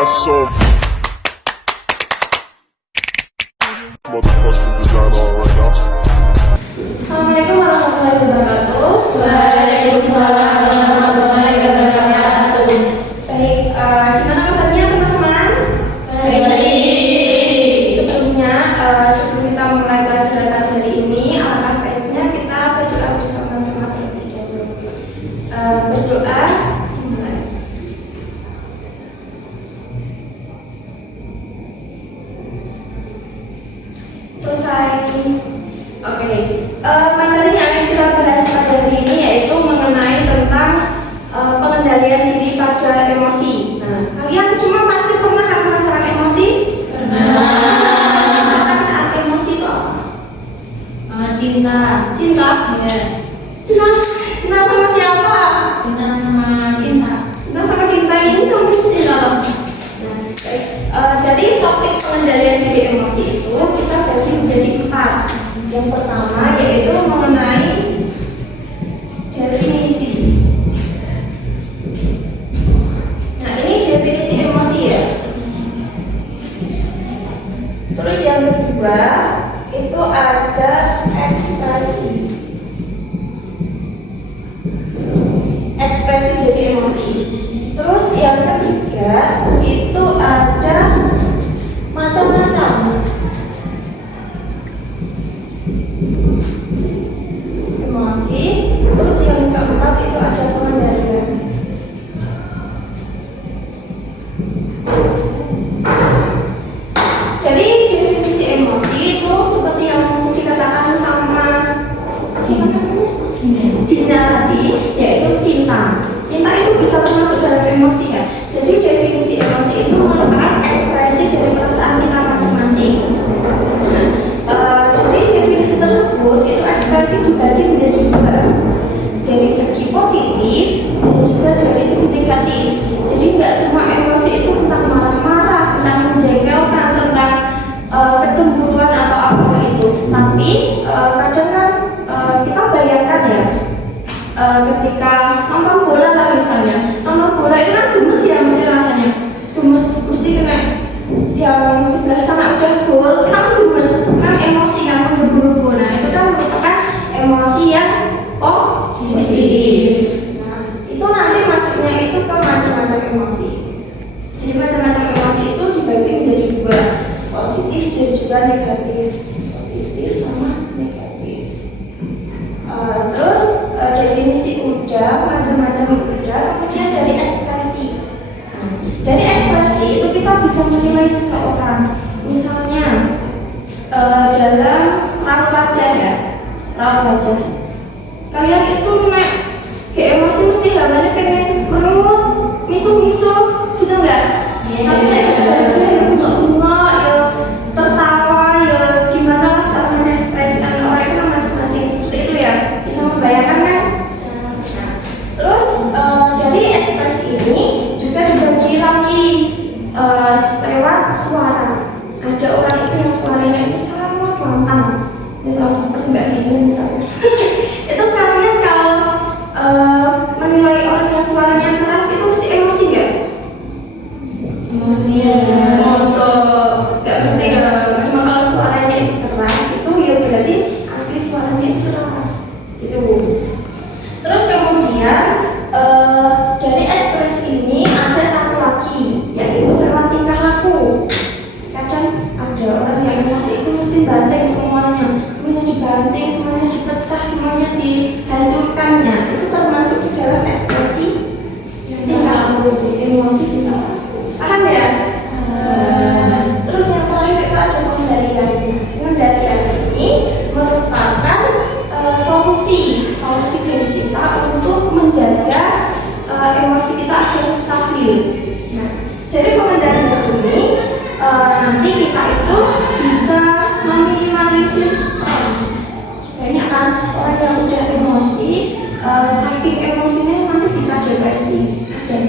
got some motherfucking design on right now. Assalamualaikum warahmatullahi wabarakatuh. Waalaikumsalam warahmatullahi wabarakatuh. Baik, gimana kabarnya teman-teman? Baik. Sebelum kita memulai pelajaran hari ini, alangkah baiknya kita berdoa bersama-sama terlebih dahulu. Berdoa dimulai. Selesai. Oke. Materi yang akan kita bahas pada hari ini yaitu mengenai tentang pengendalian diri pada emosi. Nah, kalian semua pasti pernah kan merasakan emosi? Merasakan saat emosi itu apa? Cinta. Cinta? Ya. Cinta sama siapa? Cinta sama cinta. Cinta sama cinta ini sama cinta loh. Nah, baik. Dari topik pengendalian diri emosi itu kita bagi menjadi 4. Yang pertama yaitu mengenai definisi. Nah, ini definisi emosi ya. Terus yang kedua itu ada ekspresi. Ekspresi dari emosi. Terus yang ketiga itu ada macam-macam. Emosi. Terus yang keempat itu ada pengendalian. Jadi definisi emosi itu seperti yang dikatakan sama Dina tadi, yaitu cinta. Cinta itu bisa termasuk dalam emosi ya. Jadi definisi emosi itu merupakan ekspresi dari perasaan kita masing-masing. Dari definisi tersebut itu ekspresi dibagi menjadi 2. Dari segi positif dan juga dari segi negatif. Jadi nggak semua emosi itu tentang marah-marah, tentang menjengkelkan, tentang kecemburuan atau apa itu. Tapi kadang kan kita bayangkan ya, ketika nonton bola lah misalnya, nonton bola itu kan gemes ya mesti rasanya, gemes mesti kena yang sebelah sana udah gol, kita kan gemes, kan emosi kan menggebu-gebu. Nah itu kan merupakan emosi yang positif. Nah itu nanti masuknya itu ke macam-macam emosi. Jadi macam-macam emosi itu dibagi menjadi 2, positif dan juga negatif. Positif sama negatif. Terus definisi udah, macam-macam udah, kemudian dari ekspresi. Dari ekspresi itu kita bisa menilai seseorang. Misalnya dalam raut wajah ya, raut wajah. Kalian itu nek ke emosi mesti hawanya pengen merungut, misuh-misuh, gitu enggak? Tapi nek bahagia ya bunga-bunga, ya tertawa, ya gimana lah cara mengekspresikan orang itu masing-masing seperti itu ya. Bisa membayangkan kan? Terus dari ekspresi ini juga dibagi lagi lewat suara. Ada orang itu yang suaranya itu sangat lantang, seperti Mbak Giza misalnya. Itu kalian kalau menilai orang yang suaranya keras itu mesti emosi nggak? Emosi. Nggak mesti. Cuma kalau suaranya itu keras itu ya berarti asli suaranya itu keras. Itu. Terus kemudian dari ekspresi ini ada satu lagi, yaitu lewat tingkah laku. Kadang ada orang yang emosi itu mesti banting semuanya dibanting, semuanya dipecah, semuanya dihancurkan. Nah, itu termasuk di dalam ekspresi tingkah laku emosi tingkah laku. Paham ya? Terus yang terakhir itu ada pengendalian. Pengendalian ini merupakan solusi dari kita untuk menjaga emosi kita agar stabil. Nah, dari pengendalian ini nanti kita itu bisa meminimalisir stres. Banyak kan orang yang udah emosi, saking emosinya nanti bisa depresi. Dan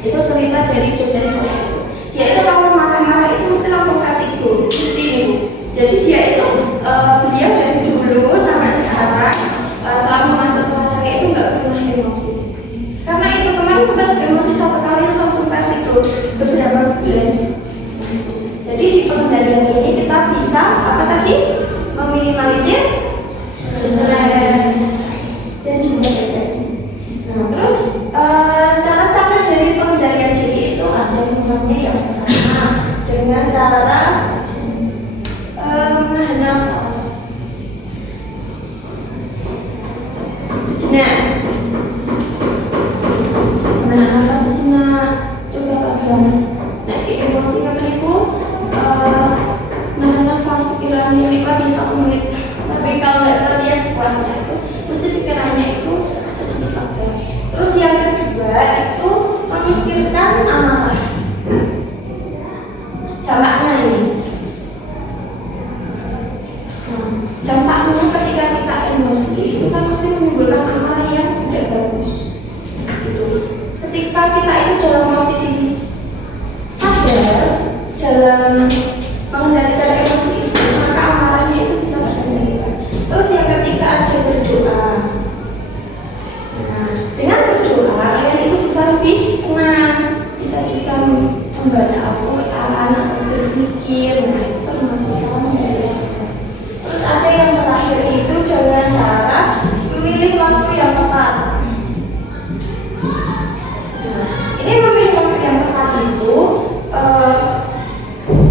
itu cerita dari dosen saya itu. Dia itu kalau marah-marah itu mesti langsung vertigo, mesti itu. Jadi dia itu beliau dari dulu sampai sekarang selama masa puasanya itu nggak pernah emosi. Karena itu kemarin sempat emosi satu kali itu langsung vertigo. beberapa bulan. Jadi di pengendalian ini kita bisa apa tadi? Meminimalisir stres dan juga depresi. Nah, terus cara-cara dari pengendalian diri itu ada misalnya yang pertama dengan cara menahan nafas sejenak. Menahan nafas sejenak, coba kalian naik emosi kata ibu, menahan nafas sekiranya nikmati 1 menit. Tapi kalau nggak ngerti ya sekuatnya itu, mesti pikirannya itu sedikit lega. Terus yang kedua itu memikirkan amarah. Dampaknya ini. Dampaknya ketika kita emosi itu kan pasti menimbulkan amarah yang tidak bagus. Gitu. Ketika kita itu dalam posisi sadar dalam mengendalikan emosi itu, maka amarahnya itu bisa terkendalikan. Terus yang ketiga ada berdoa. Nah, dengan berdoa kalian itu bisa lebih tenang, bisa juga membaca Al-Quran atau berpikir. Nah, itu termasuk mengendalikan. Terus ada yang terakhir itu dengan cara memilih waktu yang tepat. Nah, ini memilih waktu yang tepat itu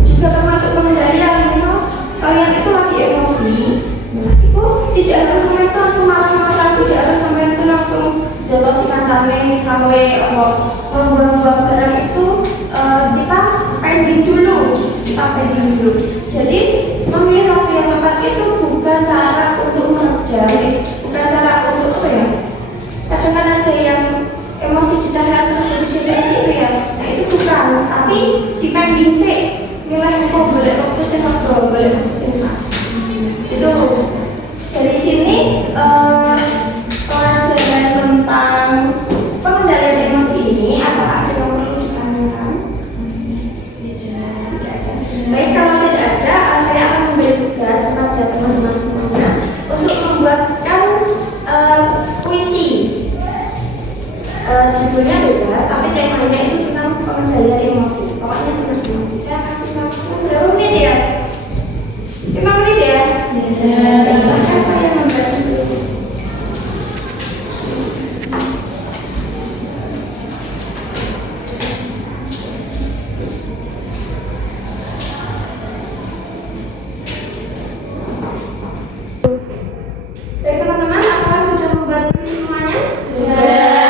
juga termasuk pengendalian. Misal kalian itu lagi emosi, nah itu tidak harus sampai itu langsung marah-marah, tidak harus sampai itu langsung jatuh si kancane, misalnya membuang-buang barang itu kita pending dulu. Jadi memilih waktu yang tepat itu bukan cara untuk meredam, bukan cara untuk apa ya? Kadang kan ada yang emosi ditahan terus jadi depresi itu ya. Nah itu bukan, tapi dipending sih. Nilai kok boleh waktu sih ngobrol, boleh waktu sih pas. Itu dari sini pelajaran tentang pengendalian emosi ini, apakah ada yang perlu ditanyakan? Tidak ada. Baik, kalau tidak ada, saya akan memberi tugas kepada teman-teman semuanya untuk membuatkan puisi. Judulnya bebas, tapi temanya itu tentang pengendalian emosi. Pokoknya tentang emosi. Saya kasih waktu berapa menit ya? 5 menit ya? Ya. Silahkan apa yang membuat puisi. Baik teman-teman, apakah sudah membuat puisi semuanya? Sudah.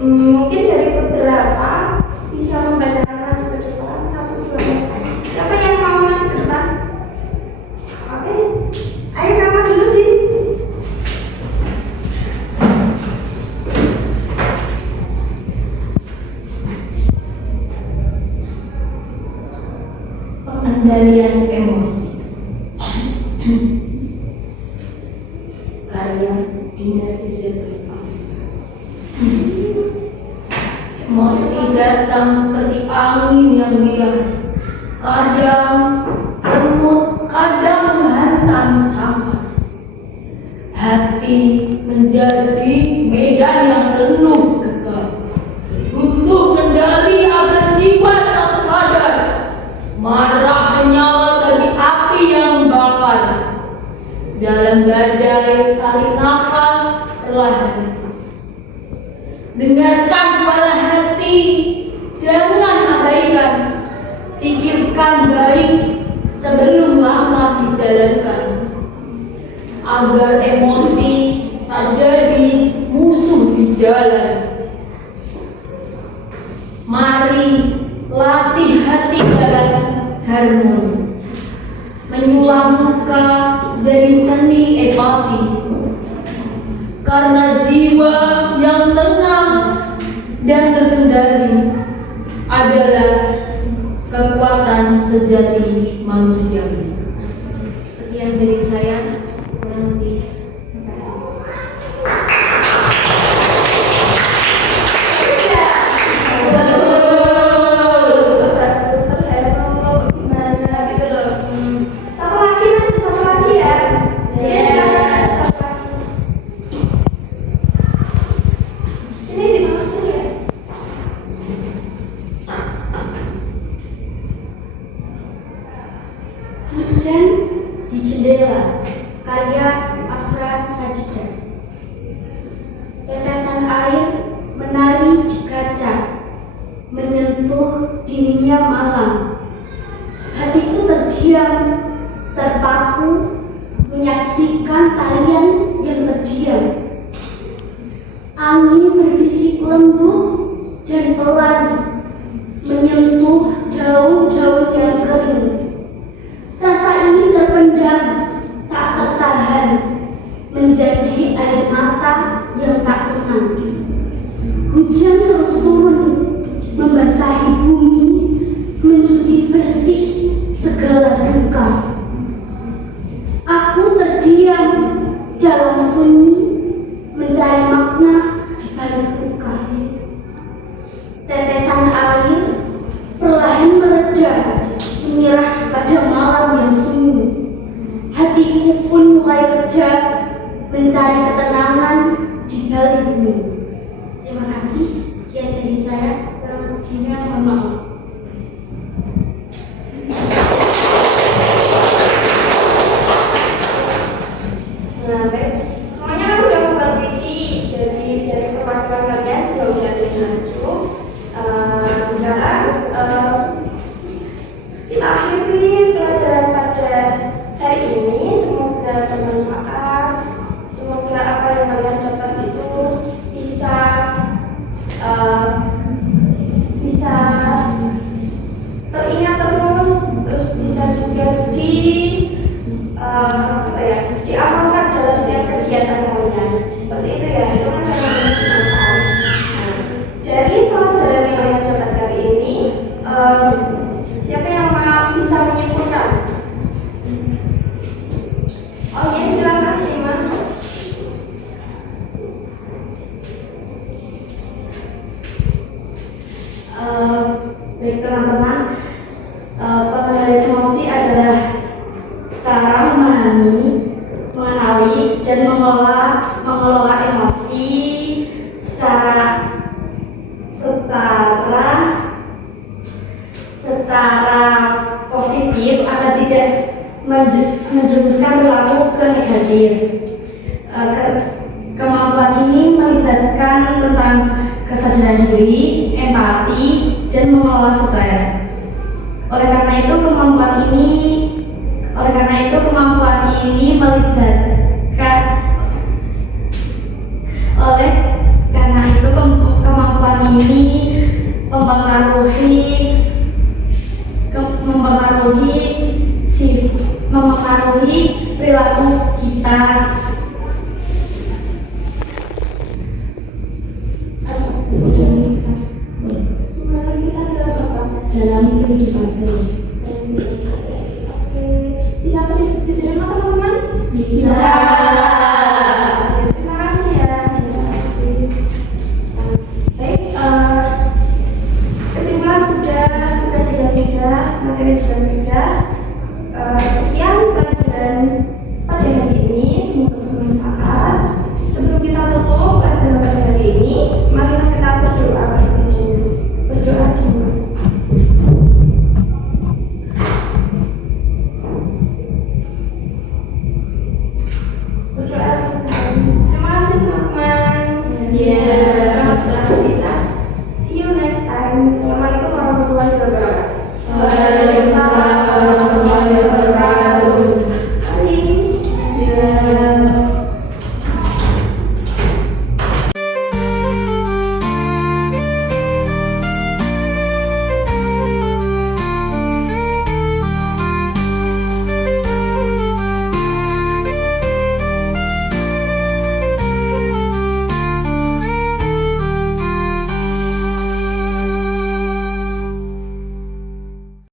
Mungkin dari beberapa bisa membacakan maju ke depan 1, 2, 3. Siapa yang mau maju ke depan? Oke, ayo kamu dulu Di. Pengendalian emosi. Karya Dina Rizal. Emosi datang seperti angin yang liar, kadang lembut, kadang menghantam samar. Hati menjadi medan yang penuh gegar, butuh kendali agar jiwa tak sadar. Marah menyala bagi api yang membakar. Dalam badai tarik nafas perlahan. Dengarkan suara hati, jangan abaikan. Pikirkan baik sebelum langkah dijalankan, agar emosi tak jadi musuh di jalan. Mari latih hati dalam harmoni, menyulam luka jadi seni empati. Karena jiwa yang tenang dan terkendali adalah kekuatan sejati manusia. Sekian dari saya, kurang lebih. Terima kasih. lembut dan pelan menyentuh daun-daun yang kering. Rasa ini terpendam, tak tertahan, menjadi air mata yang tak tenang. Hujan terus turun, membasahi bumi, mencuci bersih segala duka. Aku terdiam dalam sunyi, mencari makna di balik luka. Tetesan air perlahan mereda, menyerah pada malam yang sunyi. Hatiku pun mulai reda, mencari ketenangan di balik bumi. Terima kasih, sekian dari saya. Kurang lebihnya mohon maaf. Nah, baik. Semuanya kan sudah membuat puisi, jadi dari perwakilan kalian juga udah lebih maju. Sekarang kita akhiri pelajaran pada hari ini. Semoga bermanfaat. Semoga apa yang kalian dapat itu bisa teringat terus bisa juga diamalkan dalam setiap kegiatan kalian. Seperti itu ya, itu kan yang bermanfaat. Nah, dari pelajaran yang kalian dapat kali ini, siapa yang bisa menyimpulkan? Oh ya, silakan Iman. Baik teman-teman, pengendalian emosi adalah cara memahami, mengenali, dan mengelola emosi secara positif agar tidak menjerumuskan perilaku ke negatif. Kemampuan ini melibatkan tentang kesadaran diri, empati, dan mengelola stres. Oleh karena itu kemampuan ini mempengaruhi perilaku kita.